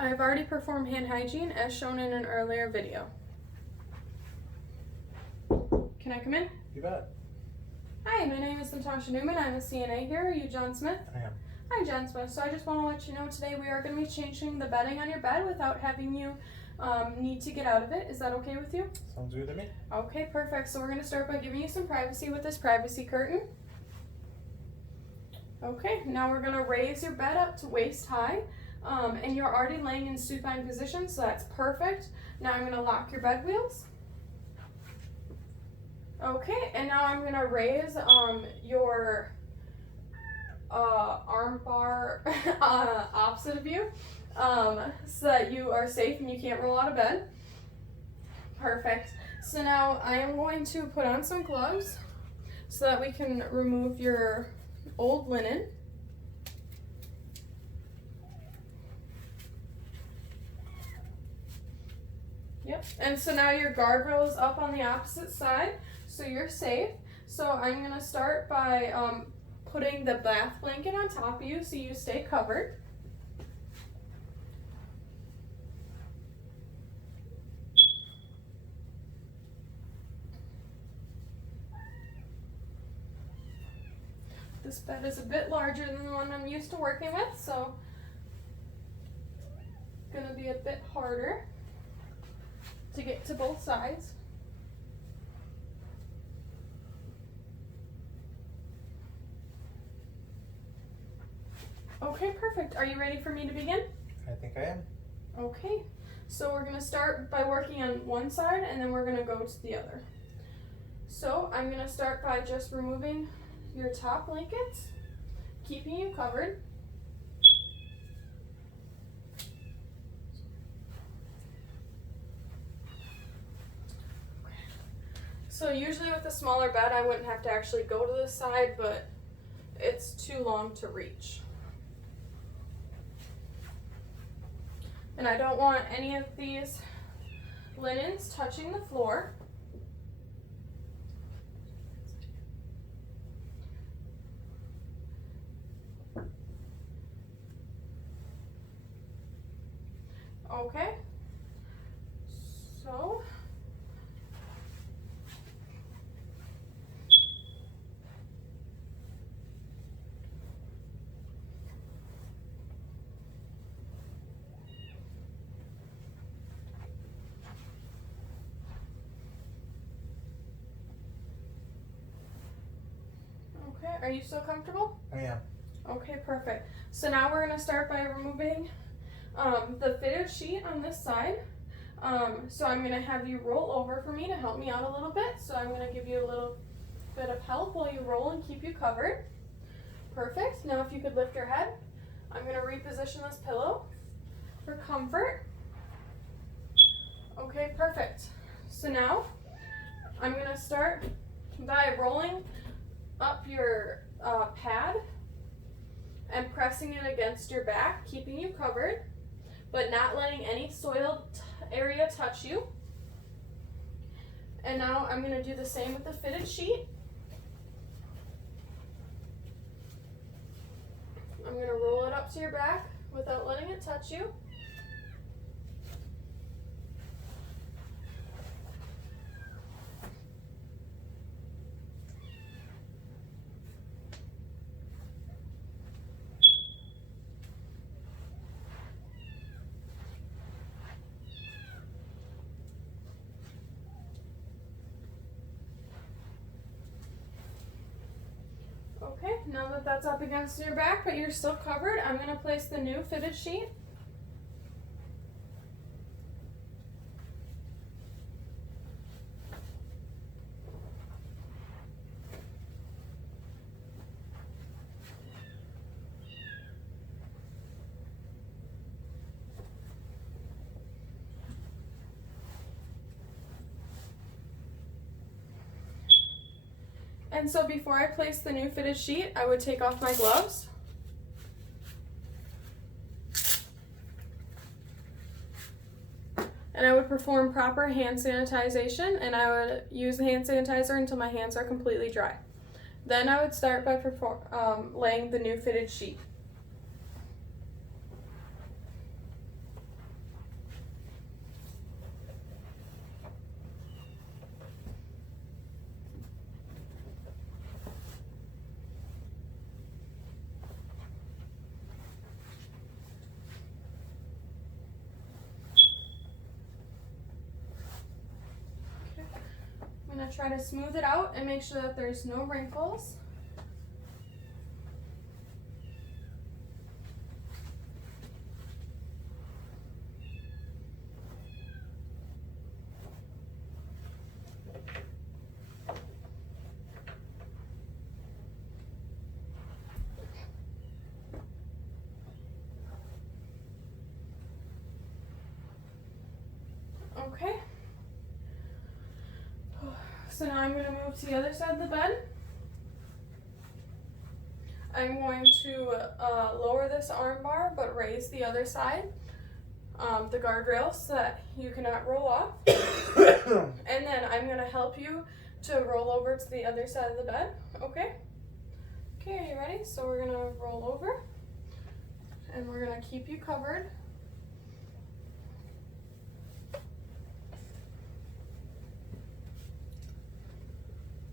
I've already performed hand hygiene as shown in an earlier video. Can I come in? You bet. Hi, my name is Natasha Newman. I'm a CNA here. Are you John Smith? I am. Hi, John Smith. So I just want to let you know today we are going to be changing the bedding on your bed without having you need to get out of it. Is that okay with you? Sounds good to me. Okay, perfect. So we're going to start by giving you some privacy with this privacy curtain. Okay, now we're going to raise your bed up to waist high. And you're already laying in supine position, so that's perfect. Now I'm going to lock your bed wheels. Okay, and now I'm going to raise your arm bar opposite of you so that you are safe and you can't roll out of bed. Perfect. So now I am going to put on some gloves so that we can remove your old linen. Yep, and so now your guardrail is up on the opposite side, so you're safe. So I'm going to start by putting the bath blanket on top of you so you stay covered. This bed is a bit larger than the one I'm used to working with, so it's going to be a bit harder to get to both sides. Okay, perfect. Are you ready for me to begin? I think I am. Okay, so we're going to start by working on one side and then we're going to go to the other. So I'm going to start by just removing your top blankets, keeping you covered. So usually with a smaller bed, I wouldn't have to actually go to this side, but it's too long to reach. And I don't want any of these linens touching the floor. Okay, so okay, are you still comfortable? I am. Okay, perfect. So now we're going to start by removing the fitted sheet on this side. So I'm going to have you roll over for me to help me out a little bit. So I'm going to give you a little bit of help while you roll and keep you covered. Perfect. Now if you could lift your head, I'm going to reposition this pillow for comfort. Okay, perfect. So now I'm going to start by rolling up your pad and pressing it against your back, keeping you covered, but not letting any soiled area touch you. And now I'm going to do the same with the fitted sheet. I'm going to roll it up to your back without letting it touch you. Okay, now that that's up against your back, but you're still covered, I'm going to place the new fitted sheet. And so before I place the new fitted sheet, I would take off my gloves. And I would perform proper hand sanitization, and I would use the hand sanitizer until my hands are completely dry. Then I would start by laying the new fitted sheet. try to smooth it out and make sure that there's no wrinkles. Okay. So now I'm going to move to the other side of the bed. I'm going to lower this arm bar but raise the other side, the guardrail, so that you cannot roll off. And then I'm going to help you to roll over to the other side of the bed, okay? Okay, are you ready? So we're going to roll over and we're going to keep you covered.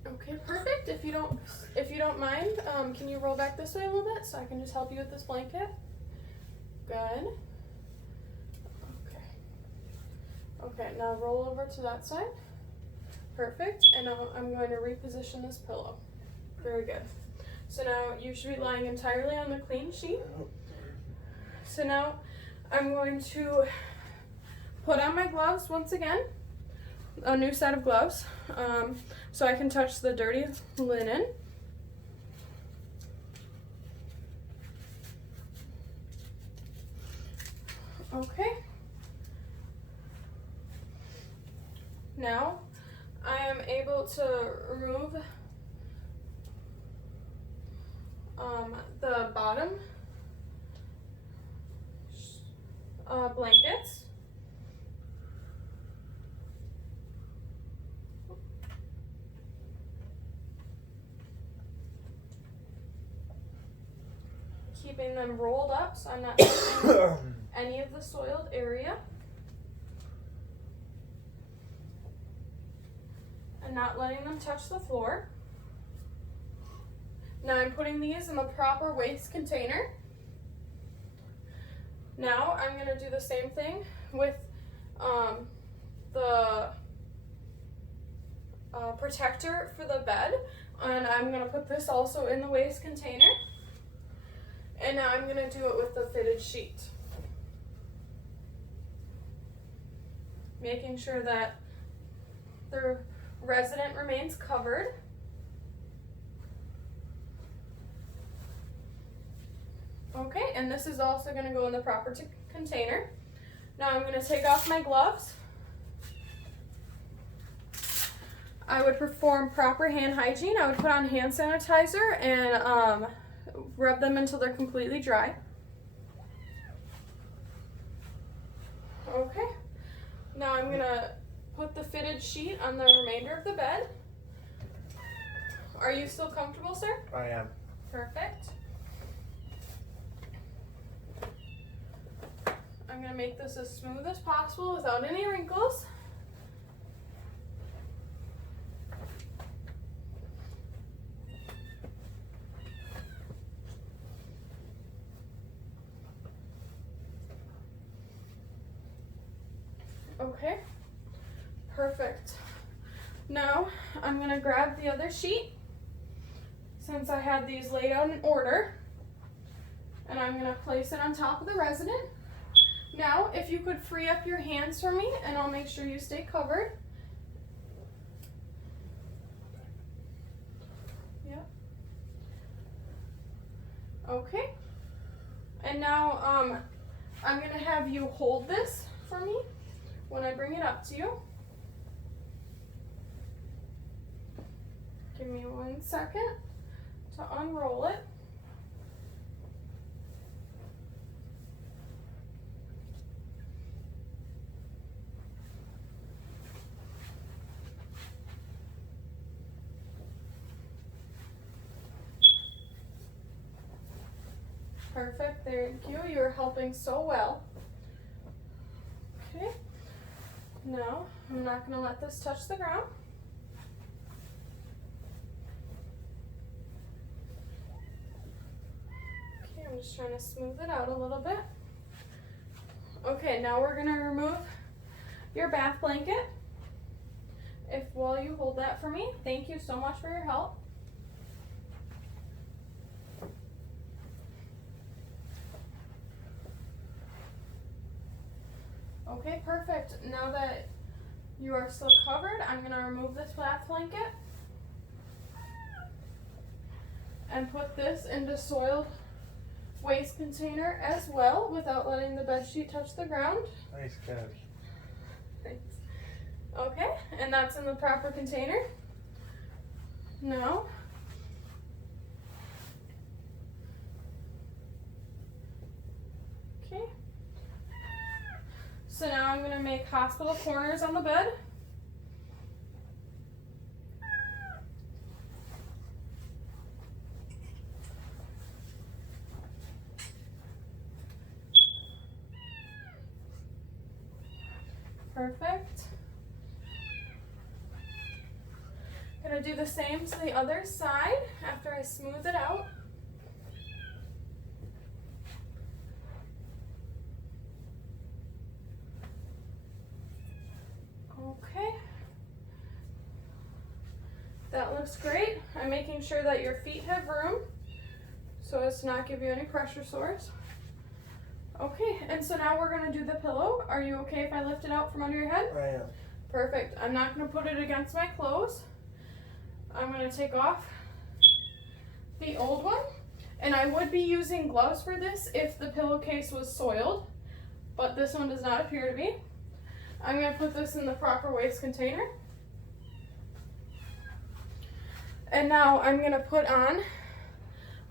Okay, perfect. If you don't mind, can you roll back this way a little bit so I can just help you with this blanket? Good. Okay. Okay, now roll over to that side. Perfect. And now I'm going to reposition this pillow. Very good. So now you should be lying entirely on the clean sheet. So now I'm going to put on my gloves once again. A new set of gloves, so I can touch the dirty linen. Okay. Now I am able to remove the bottom blankets. Keeping them rolled up so I'm not touching any of the soiled area. And not letting them touch the floor. Now I'm putting these in the proper waste container. Now I'm going to do the same thing with the protector for the bed. And I'm going to put this also in the waste container. And now I'm going to do it with the fitted sheet. Making sure that the resident remains covered. Okay, and this is also going to go in the proper container. Now I'm going to take off my gloves. I would perform proper hand hygiene. I would put on hand sanitizer and rub them until they're completely dry. Okay, now I'm gonna put the fitted sheet on the remainder of the bed. Are you still comfortable, sir? I am. Perfect. I'm gonna make this as smooth as possible without any wrinkles. Okay, perfect. Now I'm gonna grab the other sheet, since I had these laid out in order, and I'm gonna place it on top of the resident. Now, if you could free up your hands for me, and I'll make sure you stay covered. Yep. Okay. And now I'm gonna have you hold this for me when I bring it up to you. Give me 1 second to unroll it. Perfect, thank you. You're helping so well. Okay. Now, I'm not going to let this touch the ground. Okay, I'm just trying to smooth it out a little bit. Okay, now we're going to remove your bath blanket. If while you hold that for me, thank you so much for your help. Okay, perfect. Now that you are still covered, I'm going to remove this bath blanket and put this into soiled waste container as well without letting the bed sheet touch the ground. Nice catch. Thanks. Okay, and that's in the proper container. Now, okay. So now I'm going to make hospital corners on the bed. Perfect. Gonna do the same to the other side after I smooth it out. Okay. That looks great. I'm making sure that your feet have room so as to not give you any pressure sores. Okay, and so now we're gonna do the pillow. Are you okay if I lift it out from under your head? I am. Perfect. I'm not gonna put it against my clothes. I'm gonna take off the old one, and I would be using gloves for this if the pillowcase was soiled, but this one does not appear to be. I'm gonna put this in the proper waste container. And now I'm gonna put on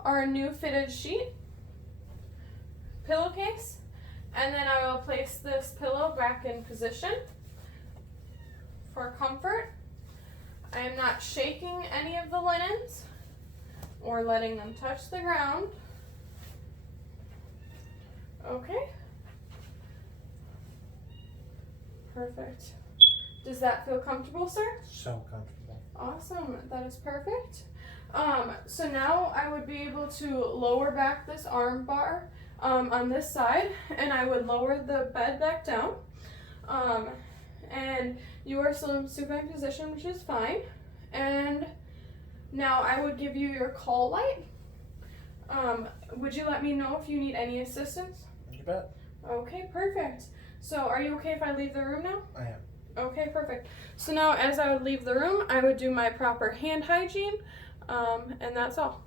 our new fitted sheet pillowcase, and then I will place this pillow back in position for comfort. I am not shaking any of the linens or letting them touch the ground. Okay. Perfect. Does that feel comfortable, sir? So comfortable. Awesome, that is perfect. So now I would be able to lower back this arm bar on this side, and I would lower the bed back down. And you are still in supine position, which is fine. And now I would give you your call light. Would you let me know if you need any assistance? You bet. Okay, perfect. So are you okay if I leave the room now? I am. Okay, perfect. So now as I would leave the room, I would do my proper hand hygiene, and that's all.